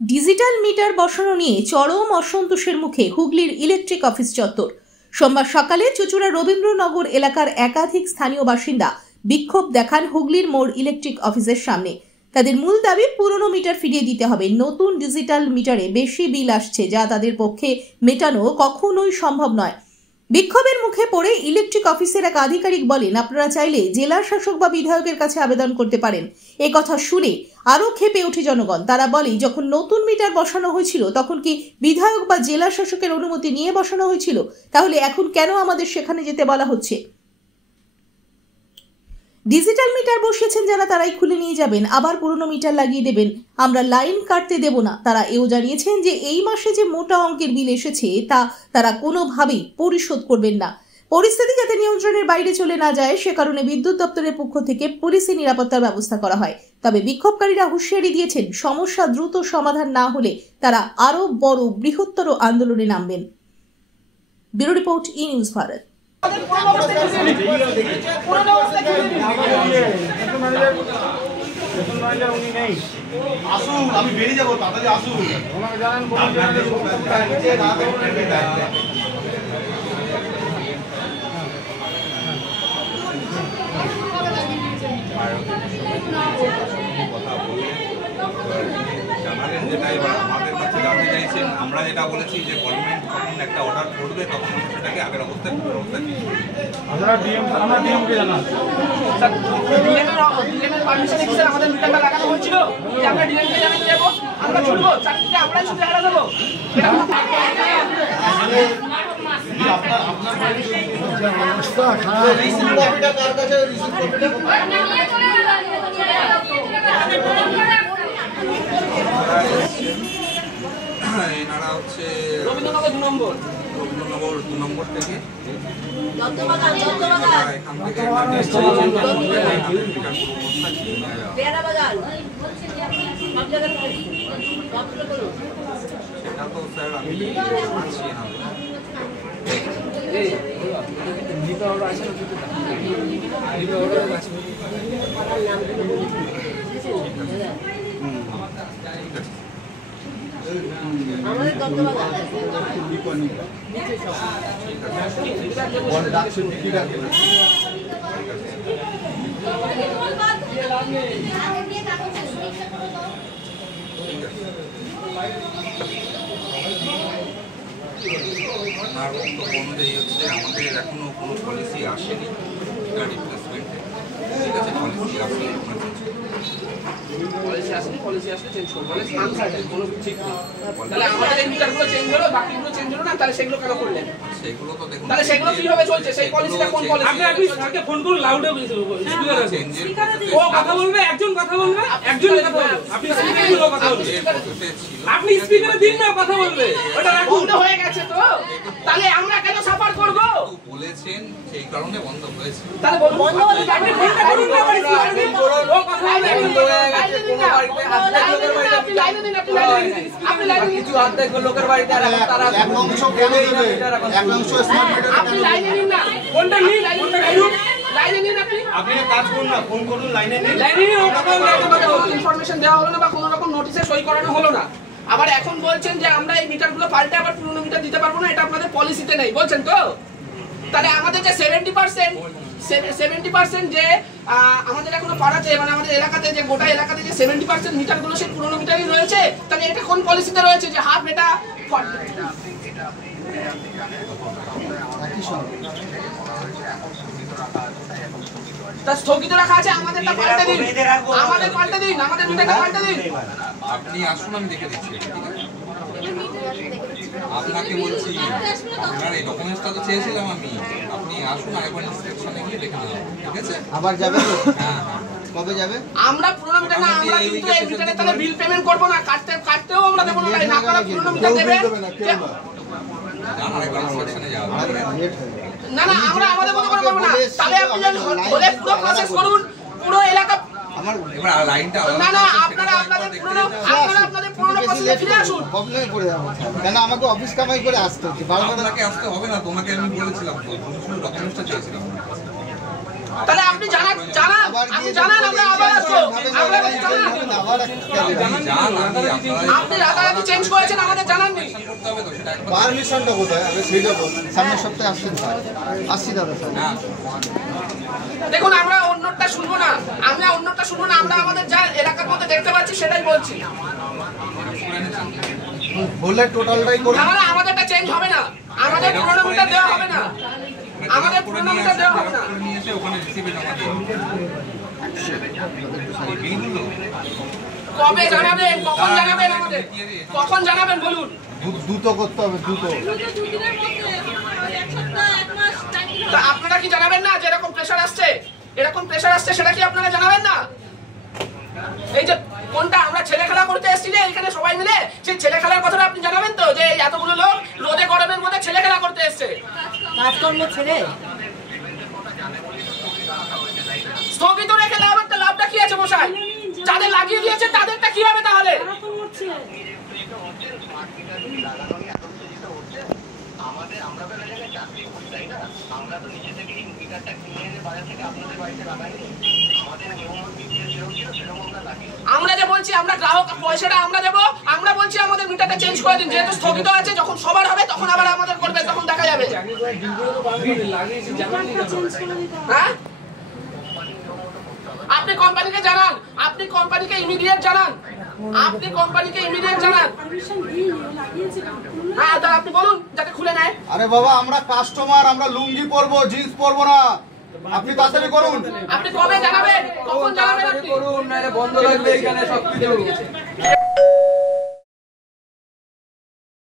Digital meter বসানো নিয়ে চরম অসন্তোষের মুখে হুগলির ইলেকট্রিক অফিস চত্বর। সোমবার সকালে চুঁচুড়া রবীন্দ্রনগর এলাকার একাধিক স্থানীয় বাসিন্দা বিক্ষোভ দেখান হুগলির মোড় ইলেকট্রিক অফিসের সামনে। তাদের মূল দাবি পুরনো মিটার ফিরিয়ে দিতে হবে। নতুন ডিজিটাল মিটারে বেশি বিল আসছে, যা তাদের পক্ষে মেটানো কখনোই সম্ভব নয়। বিক্ষোভের মুখে পড়ে ইলেকট্রিক অফিসের এক আধিকারিক বলেন, আপনারা চাইলে জেলা শাসক বা বিধায়কের কাছে আবেদন করতে পারেন। এই কথা শুনে আরো ক্ষেপে ওঠে জনগণ। তারা বলে, যখন নতুন মিটার বসানো হয়েছিল তখন কি বিধায়ক বা জেলা শাসকের অনুমতি নিয়ে বসানো হয়েছিল? তাহলে এখন কেন আমাদের সেখানে যেতে বলা হচ্ছে? ডিজিটাল মিটার বসিয়েছেন যারা, তারাই খুলে নিয়ে যাবেন, আবার পুরনো মিটার লাগিয়ে দেবেন। আমরা লাইন কাটতে দেব না। তারা এও জানিয়েছেন যে এই মাসে যে মোটা অঙ্কের বিল এসেছে তা তারা কোনোভাবেই পরিশোধ করবেন না। পরিস্থিতি যাতে নিয়ন্ত্রণের বাইরে চলে না যায় সে কারণে বিদ্যুৎ দপ্তরের পক্ষ থেকে পুলিশি নিরাপত্তার ব্যবস্থা করা হয়। তবে বিক্ষোভকারীরা হুঁশিয়ারি দিয়েছেন, সমস্যা দ্রুত সমাধান না হলে তারা আরো বড় বৃহত্তর আন্দোলনে নামবেন। ব্যুরো রিপোর্ট, ই নিউজ ভারত। আমি বেরিয়ে যাবো, তাড়াতাড়ি আসুন। জানালেন যেটা এবার আমাদের কাছে জানতে চাইছেন, আমরা যেটা বলেছি যে গভর্নমেন্ট যখন একটা অর্ডার করবে তখন আমরা সেটাকে আগের অবস্থায় আমরা ডিএমকে জানান। স্যার, ডিএমের পারমিশন এসে আমাদের মিটারটা লাগানো হয়েছিল যে আমরা ডিএমকে জানাতে যাব, আমরা ছুটবো, চাকরিটা আমরাই শুধু হারা দেবো। আপনার অবস্থা খারাপ। রিসিভ কপিটা কার কাছে? রিসিভ কপিটা এনারা হচ্ছে রবীন্দ্রনগর 2 নম্বর থেকে এখান থেকে সেটা তো স্যার আমি পাচ্ছি না। আমাদের আর বক্তব্য অনুযায়ী হচ্ছে আমাদের এখনো কোনো পলিসি আসেনি রিপ্লেসমেন্টে। ঠিক আছে, পলিসি আসলে পলিসি আসলে চেঞ্জ করবো, মানে আনসার্টেন, কোনো ঠিক নেই। তাহলে আমাদের এই মিটারগুলো চেঞ্জ হলো, বাকিগুলো চেঞ্জ হলো না, তাহলে সেগুলো কেন করলেন? সেগুলো তো দেখুন, তাহলে সেগুলো কিভাবে চলছে? সেই পলিসিটা কোন পলিসি? আপনি স্যারকে ফোন করুন, লাউডে স্পিকার আছে, ও কথা বলবে, একজন কথা বলবে, একজন কথা বলবে, আপনি স্পিকারে দিলেও কথা বলবে, আপনি স্পিকারে দিন না কথা বলবে, ওটা রাখুন। বন্ধ হয়ে গেছে তো, তাহলে আমরা কেন সাফার করব? বলেছেন সেই কারণে বন্ধ হয়েছে। তাহলে বন্ধ হলে আপনি ফোনটা করুন না, বাড়ি স্পিকারে দিন, ও কথা বলবে, বন্ধ হয়ে গেছে। কোনো বাড়িতে আপনি লাইনে দিন, আপনি লাইনে দিন, কিছু অর্ধেক লোকের বাড়িতে আর তারা এক অংশ কেন দেবে? এক অংশ স্মার্ট মিটার আপনি লাইনে নিন না, ফোনটা নিন, ফোনটা নিন, লাইনে নিন। আপনি কাজ করুন না, ফোন করুন, লাইনে নিন। লাইনে নিন, ও কথা বলবে, ইনফরমেশন দেওয়া হলো না বা কোনো রকম নোটিশে সই করানো হলো না। আবার এখন বলছেন যে আমরা এই মিটারগুলো পাল্টে আবার পুরনো মিটার দিতে পারবো না, এটা আপনাদের পলিসিতে নেই বলছেন তো। তাহলে আমাদের যে 70% যে আমাদের এখনো পাড়াতে, মানে আমাদের এলাকাতে, যে গোটা এলাকাতে যে 70% মিটারগুলো সেই পুরনো মিটারই রয়েছে, তাহলে এটা কোন পলিসিতে রয়েছে যে হাফ এটা স্থগিত রাখা আছে? আমাদেরটা পাল্টে দিন, আমাদের পাল্টে দিন, আমাদের মিটারটা পাল্টে দিন। আপনি আসুন, আমি দেখে দিচ্ছি। আপনাকে বলছি, আপনার এই ডকুমেন্টসটা তো চেয়েছিলাম আমি, আপনি আসুন আরেকবার ইনস্পেকশনে গিয়ে দেখে নেবেন। ঠিক আছে, আবার যাবে তো? হ্যাঁ, কবে যাবে? আমরা পুরনো মিটার না, আমরা কিন্তু এই মিটারে তাহলে বিল পেমেন্ট করব না, কাটতেও আমরা দেব না। না আপনারা পুরনো মিটার দেবেন আরেকবার ইনস্পেকশনে যাওয়া না, না, আমরা আমাদের মতো করে করব না। তাহলে আপনি হলে পুরো প্রসেস করুন, পুরো এলাকা। এবার লাইনটা না, না, আপনারা আপনাদের পুরনো প্রসেসে ফিরে আসুন। প্রবলেমে পড়ে যাবো, কেন আমাকে অফিস কামাই করে আসতে হচ্ছে। আপনাকে আসতে হবে না, তোমাকে আমি বলেছিলাম তো, শুধু ডকুমেন্টসটা চেয়েছিলাম। তাহলে আপনি জানান আপনি জানান আমরা আবার আসবো আমরা জানান আবার আপনি রাতারাতি চেঞ্জ করেছেন আমাদের জানাননি পারমিশনটা কোথায়? আমি সেইটা বলছি। সামনের সপ্তাহে আসছেন স্যার? আসছি দাদা স্যার। দেখুন আমরা অন্যটা শুনবো না আমরা আমাদের যা এলাকার মধ্যে দেখতে পাচ্ছি সেটাই বলছি বললে টোটালটাই করুন। তাহলে আমাদেরটা চেঞ্জ হবে না আমাদের পুরনো মিটার দেওয়া হবে না আমাদের পুরনো মিটার দেওয়া হবে না নিয়ে এসে ওখানে রিসিভে জমা দিন এই বিলগুলো কবে জানাবেন কখন জানাবেন বলুন দ্রুত করতে হবে, দ্রুত। তা আপনারা কি জানাবেন না যে এরকম প্রেসার আসছে সেটা কি আপনারা জানাবেন না? এই যে কোনটা আমরা ছেলে খেলা করতে এসেছি যে এখানে সবাই মিলে সেই ছেলে খেলার কথাটা আপনি জানাবেন তো যে এতগুলো লোক রোদে গরমের মধ্যে ছেলে খেলা করতে এসেছে কাজকর্ম ছেড়ে স্থগিত রেখে লাভটা কি আছে মশাই? যাদের লাগিয়ে দিয়েছে তাদেরটা কি হবে তাহলে? আমরা যে বলছি আমরা গ্রাহক পয়সাটা আমরা দেবো আমরা বলছি আমাদের মিটারটা চেঞ্জ করে দিন যেহেতু স্থগিত আছে যখন সবার হবে তখন আবার আমাদের করবে তখন দেখা যাবে হ্যাঁ আপনি কোম্পানিকে জানান আপনি কোম্পানিকে ইমিডিয়েট জানান হ্যাঁ তা আপনি বলুন যাতে খুলে নেয় আরে বাবা আমরা কাস্টমার, আমরা লুঙ্গি পরবো, জিন্স পরবো না। আপনি তাড়াতাড়ি করুন। আপনি কবে জানাবেন কখন জানাবেন আপনি করুন না বন্ধ লাগবে এখানে সবকিছু